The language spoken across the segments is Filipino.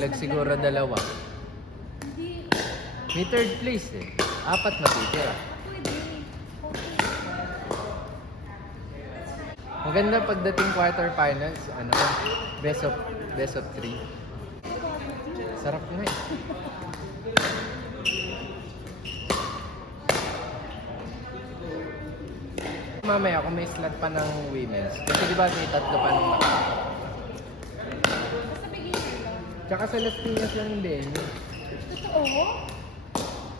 Lag siguro dalawa. Hindi. May third place eh. 4 matitira. Pwede. Okay. Maganda pagdating quarterfinals, ano, best of 3. Sarap na eh. Mamaya kung may slot pa ng women's. Kasi di ba may 3 pa nung nakaka. Basta beginner lang. Tsaka sa Las Piñas lang yung venue. Totoo?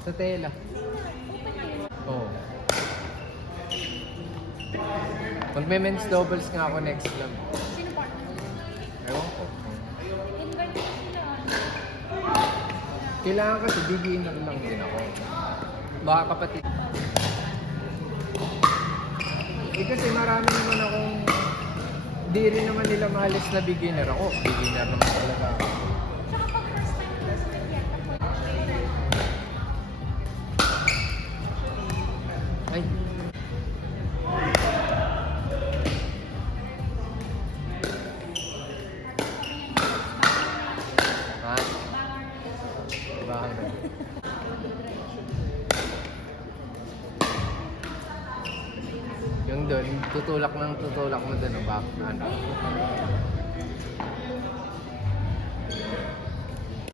Sa tela. Open na yun. Oo. Magme-men's doubles nga ako next lang. Sino partner? Ewan ko. Invite ko sila. Kailangan kasi beginner lang din ako. Baka kapatid. Eh kasi marami naman akong di rin naman nila maalis na beginner ako. Beginner naman talaga ako. Tsaka pag first time ko sa Nagyata po. Ay. Ha? Diba hanggang? Yung doon, tutulak mo doon ang back. Ano?